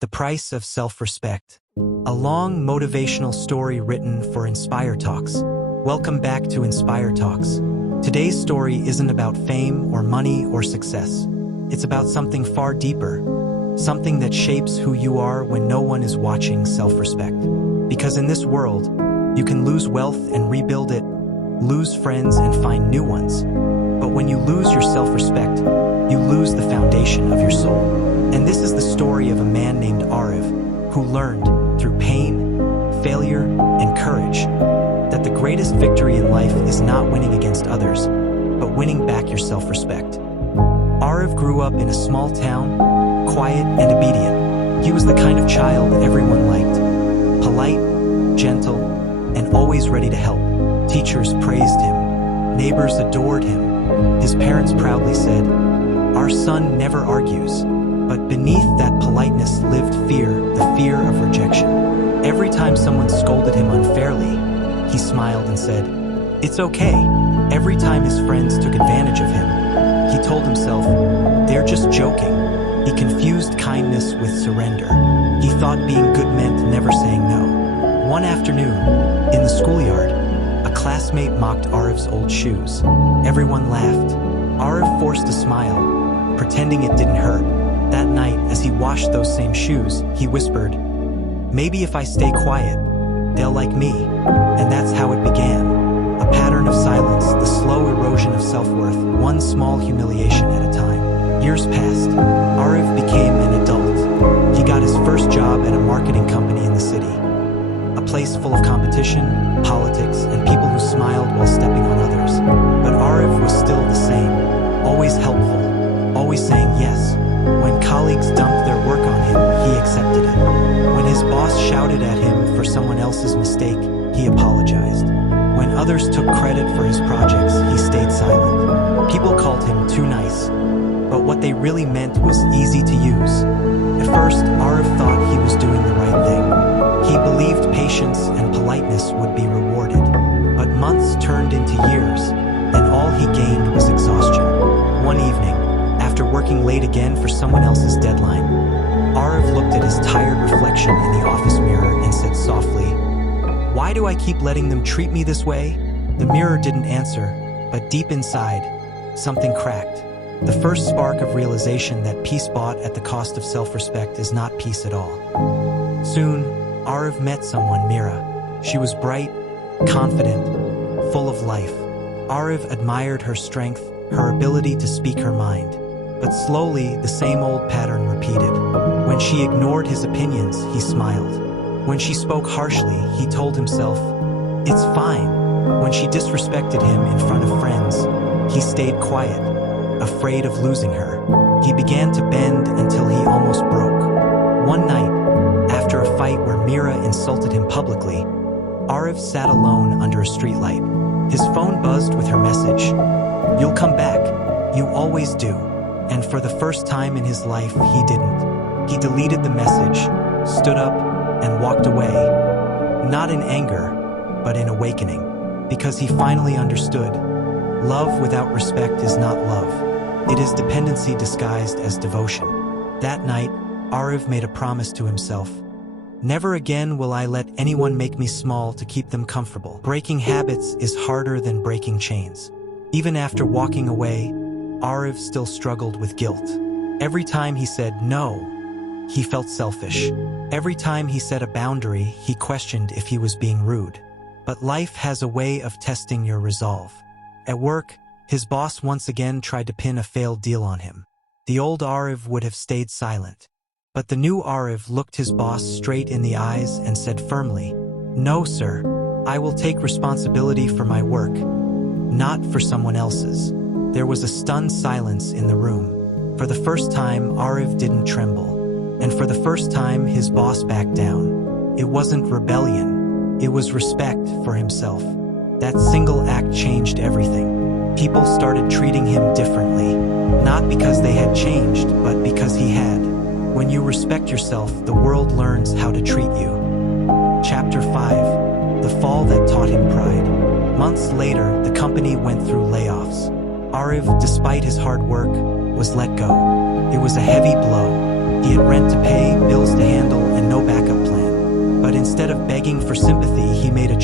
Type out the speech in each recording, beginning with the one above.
The Price of Self-Respect. A long motivational story written for Inspire Talks. Welcome back to Inspire Talks. Today's story isn't about fame or money or success. It's about something far deeper, something that shapes who you are when no one is watching. Self-respect. Because in this world, you can lose wealth and rebuild it, lose friends and find new ones. But when you lose your self-respect, you lose the foundation of your soul. And this is the story of a man named Arif, who learned, through pain, failure, and courage, that the greatest victory in life is not winning against others, but winning back your self-respect. Arif grew up in a small town, quiet and obedient. He was the kind of child everyone liked, polite, gentle, and always ready to help. Teachers praised him, neighbors adored him. His parents proudly said, "Our son never argues." But beneath that politeness lived fear, the fear of rejection. Every time someone scolded him unfairly, he smiled and said, "It's okay." Every time his friends took advantage of him, he told himself, "They're just joking." He confused kindness with surrender. He thought being good meant never saying no. One afternoon, in the schoolyard, a classmate mocked Arif's old shoes. Everyone laughed. Arif forced a smile, pretending it didn't hurt. That night, as he washed those same shoes, he whispered, "Maybe if I stay quiet, they'll like me." And that's how it began. A pattern of silence, the slow erosion of self-worth, one small humiliation at a time. Years passed. Arif became an adult. He got his first job at a marketing company in the city. A place full of competition, politics, and people who smiled while stepping on others. But Arif was still the same, always helpful, always saying yes. When colleagues dumped their work on him, he accepted it. When his boss shouted at him for someone else's mistake, he apologized. When others took credit for his projects, he stayed silent. People called him too nice, but what they really meant was easy to use. At first, Arif thought he was doing the right thing. He believed patience and politeness would be rewarded. But months turned into years, and all he gained was exhaustion. One evening, after working late again for someone else's deadline, Arif looked at his tired reflection in the office mirror and said softly, "Why do I keep letting them treat me this way?" The mirror didn't answer, but deep inside, something cracked. The first spark of realization that peace bought at the cost of self-respect is not peace at all. Soon, Arif met someone, Mira. She was bright, confident, full of life. Arif admired her strength, her ability to speak her mind. But slowly, the same old pattern repeated. When she ignored his opinions, he smiled. When she spoke harshly, he told himself, "It's fine." When she disrespected him in front of friends, he stayed quiet, afraid of losing her. He began to bend until he almost broke. One night, after a fight where Mira insulted him publicly, Arif sat alone under a streetlight. His phone buzzed with her message, "You'll come back. You always do." And for the first time in his life, he didn't. He deleted the message, stood up, and walked away. Not in anger, but in awakening. Because he finally understood. Love without respect is not love. It is dependency disguised as devotion. That night, Arif made a promise to himself. "Never again will I let anyone make me small to keep them comfortable." Breaking habits is harder than breaking chains. Even after walking away, Arif still struggled with guilt. Every time he said no, he felt selfish. Every time he set a boundary, he questioned if he was being rude. But life has a way of testing your resolve. At work, his boss once again tried to pin a failed deal on him. The old Arif would have stayed silent. But the new Arif looked his boss straight in the eyes and said firmly, "No, sir, I will take responsibility for my work, not for someone else's." There was a stunned silence in the room. For the first time, Arif didn't tremble. And for the first time, his boss backed down. It wasn't rebellion. It was respect for himself. That single act changed everything. People started treating him differently. Not because they had changed, but because he had. When you respect yourself, the world learns how to treat you. Chapter 5. The Fall That Taught Him Pride. Months later, the company went through layoffs. Arif, despite his hard work, was let go. It was a heavy blow. He had rent to pay, bills to handle,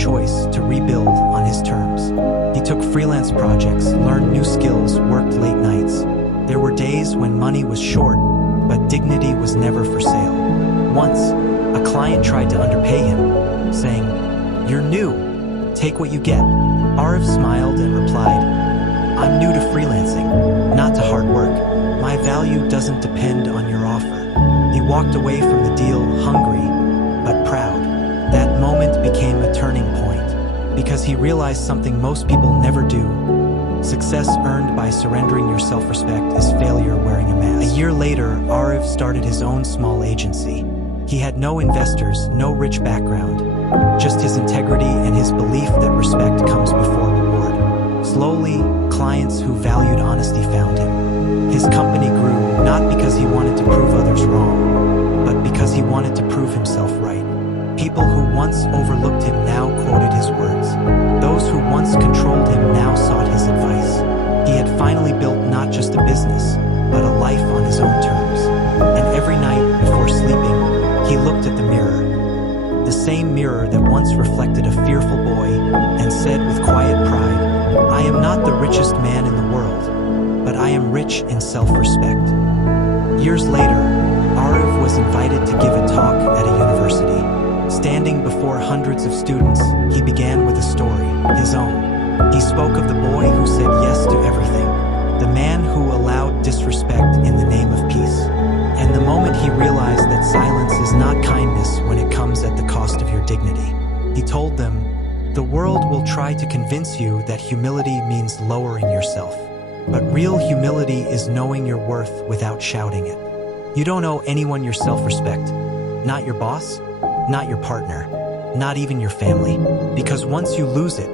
choice to rebuild on his terms. He took freelance projects, learned new skills, worked late nights. There were days when money was short, but dignity was never for sale. Once, a client tried to underpay him, saying, "You're new, take what you get." Arav smiled and replied, "I'm new to freelancing, not to hard work. My value doesn't depend on your offer." He walked away from the deal hungry, but proud. That moment became a turning point, because he realized something most people never do. Success earned by surrendering your self-respect is failure wearing a mask. A year later, Arav started his own small agency. He had no investors, no rich background, just his integrity and his belief that respect comes before reward. Slowly, clients who valued honesty found him. His company grew not because he wanted to prove others wrong, but because he wanted to prove himself right. People who once overlooked him now quoted his words. Those who once controlled him now sought his advice. He had finally built not just a business, but a life on his own terms. And every night before sleeping, he looked at the mirror. The same mirror that once reflected a fearful boy and said with quiet pride, "I am not the richest man in the world, but I am rich in self-respect." Years later, Arav was invited to give a talk at a university. Standing before hundreds of students, he began with a story, his own. He spoke of the boy who said yes to everything, the man who allowed disrespect in the name of peace. And the moment he realized that silence is not kindness when it comes at the cost of your dignity, he told them, "The world will try to convince you that humility means lowering yourself. But real humility is knowing your worth without shouting it. You don't owe anyone your self-respect, not your boss, not your partner, not even your family, because once you lose it,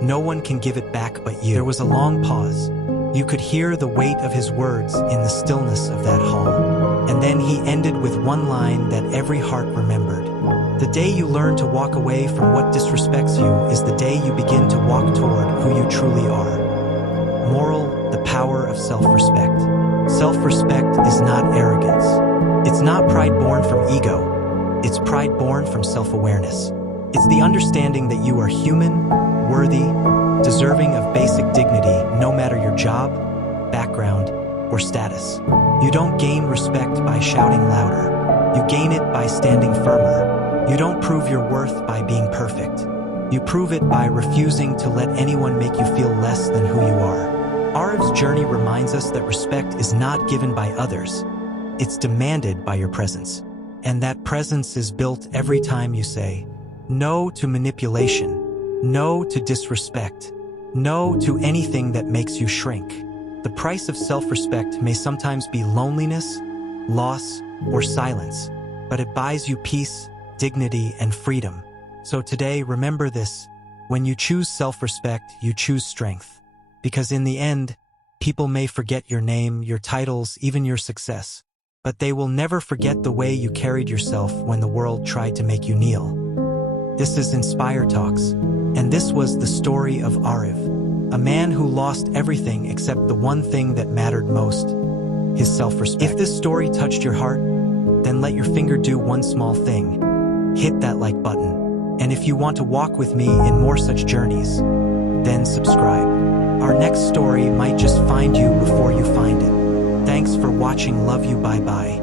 no one can give it back but you." There was a long pause. You could hear the weight of his words in the stillness of that hall. And then he ended with one line that every heart remembered. "The day you learn to walk away from what disrespects you is the day you begin to walk toward who you truly are." Moral: the power of self-respect. Self-respect is not arrogance. It's not pride born from ego. It's pride born from self-awareness. It's the understanding that you are human, worthy, deserving of basic dignity no matter your job, background, or status. You don't gain respect by shouting louder. You gain it by standing firmer. You don't prove your worth by being perfect. You prove it by refusing to let anyone make you feel less than who you are. Arav's journey reminds us that respect is not given by others. It's demanded by your presence. And that presence is built every time you say no to manipulation, no to disrespect, no to anything that makes you shrink. The price of self-respect may sometimes be loneliness, loss, or silence, but it buys you peace, dignity, and freedom. So today, remember this: when you choose self-respect, you choose strength. Because in the end, people may forget your name, your titles, even your success, but they will never forget the way you carried yourself when the world tried to make you kneel. This is Inspire Talks, and this was the story of Arav, a man who lost everything except the one thing that mattered most, his self-respect. If this story touched your heart, then let your finger do one small thing. Hit that like button. And if you want to walk with me in more such journeys, then subscribe. Our next story might just find you before you find it. Thanks for watching. Love you. Bye-bye.